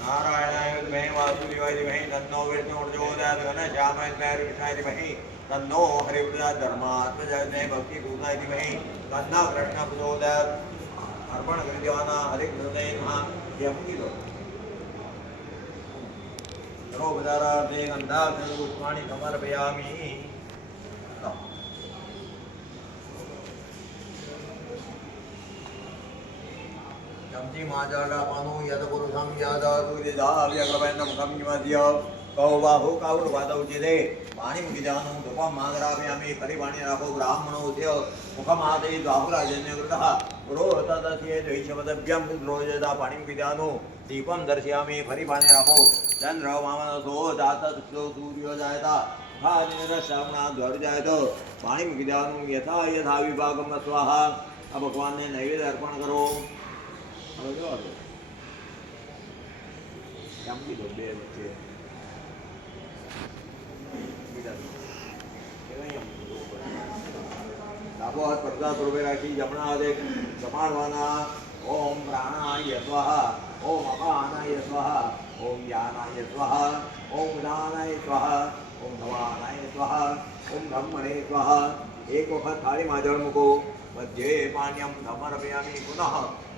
नारायणाय विद्महे वासुदेवाय धीमहि तन्नो विष्णुः प्रचोदयात् घनश्यामाय विष्णुः धीमहि तन्नो हरिप्रसाद धर्मात्मजाय भक्तिपूर्णाय धीमहि तन्नो कृष्ण प्रचोदयात् अर्पण कर देवाना हरे कृष्ण नमः ये हम की लो सर्व बजारार्थे गंधा पुष्पाणि समर्पयामि चमची माजाड़ा पानो यद पुरुषम यादा तुरिदा व्यग्रवैनम कम्यमद्य कौ बाहु काउर वादौ जिदे पाणी मुगिजानु धूपम मागरामि परिवाणी राखो ब्राह्मणोद्य मुखमादे द्वाहुराजन्य कृतः पुरोहतदस्य द्वैशपदभ्यं द्रोजदा पाणी मुगिजानु दीपम दर्शयामि परिवाणी राखो चंद्र वामनसो जातस्यो सूर्यो जायता भानिर श्रावणा द्वार जायतो पाणी मुगिजानु यथा यथा विभागम स्वाहा अब भगवान ने नैवेद्य अर्पण करो Chấm cái đồ bia kia દાબોદ પડદા પૂર્વે રાખી જમણા હાથે જમાડવાના ઓમ પ્રાણાય સ્વાહા ઓમ અપાનાય સ્વાહા ઓમ જ્ઞાનાય સ્વાહા ઓમ દાનાય સ્વાહા ઓમ નવાનાય સ્વાહા ઓમ બ્રહ્મણે સ્વાહા એક વખત થાળીમાં જળ મૂકો મધ્યે પાણ્યમ સમર્પયામિ પુનઃ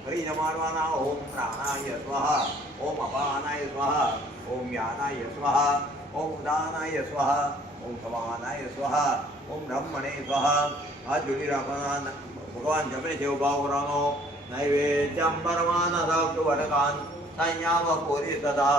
ફરી જમાડવાના ઓમ પ્રાણાય સ્વાહા ઓમ અપાનાય સ્વાહા ઓમ જ્ઞાનાય સ્વાહા ઓમ દાનાય સ્વાહા ओम समानाय स्वाहा ओम ब्रह्मणे स्वाहा हाथ जोड़ी रखना भगवान जपने से उभाव करानो नैवेद्यम परमानंद वरकान संयाम पूरी सदा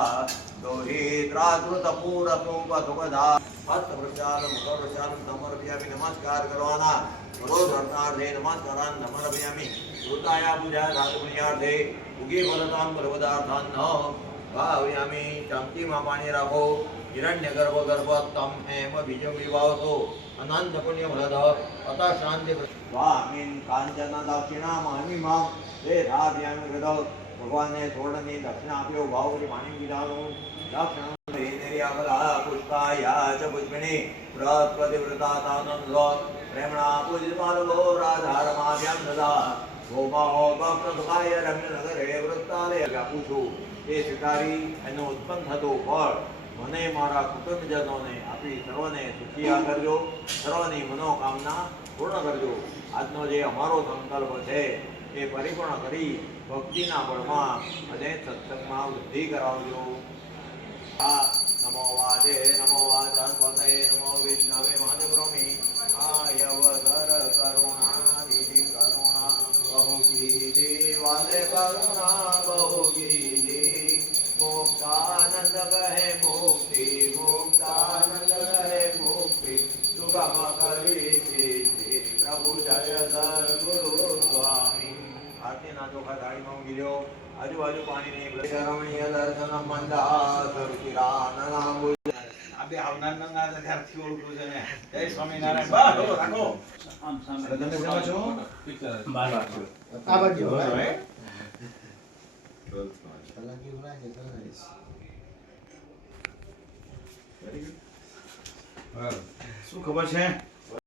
दोही त्रातृत पूर्ण सुख सुखदा हस्त प्रचार मुख प्रचार समर्पयामि नमस्कार करवाना गुरु धर्मार्थे नमस्कारान समर्पयामि दुर्गाया पूजा राजपुण्यार्थे उगी फलतां पर्वतार्थान् भावयामि चमची में पानी रखो हिरण्य गर्भ गर्भोत्तम हेम बीज विवाहो अनंत पुण्य फलद अतः शांति स्वामीन कांचन दक्षिणा महिमा ते धार्यामि कृत भगवान ने छोड़नी दक्षिणा आप्यो भावरी पाणी विधानो दक्षिण देनेरियाफला पुष्पाया च पुष्पिणी बृहस्पति व्रतातानंद प्रेमणा पूजितमालो राधारमाभ्यां ददा गोमाहो भक्त सुखाय रम्य नगरे वृत्तालय पूछो એ સ્વીકારી એનો ઉત્પન્ન થતો ફળ મને મારા કુટુંબજનોને આપી સર્વને સુખિયા કરજો સર્વની મનોકામના પૂર્ણ કરજો આજનો જે અમારો સંકલ્પ છે એ પરિપૂર્ણ કરી ભક્તિના બળમાં અને સત્સંગમાં વૃદ્ધિ કરાવજો નમો વાદે નમો વાચસ્પતયે નમો વિષ્ણવે મહાદેવરોમી આયવદર કરુણા નિધિ કરુણા बहु कीजे वाले करुणा बहु कीजे मुक्तानंद कहे मुक्ति मुक्तानंद कहे मुक्ति सुगम करी प्रभु जय सद्गुरु स्वामी आरती ना चोखा थाली में गिरो आजू बाजू पानी नहीं रमणीय दर्शन मंदार किराना આપણે આવનારના ત્યારથી ઓળખું છે ને જય સ્વામિનારાયણ બાહો રાખો આમ સામે તમે જમા છો બાર રાખો આ બાજુ હવે કલાકી ઉના છે સરસ વેરી ગુડ હા શું ખબર છે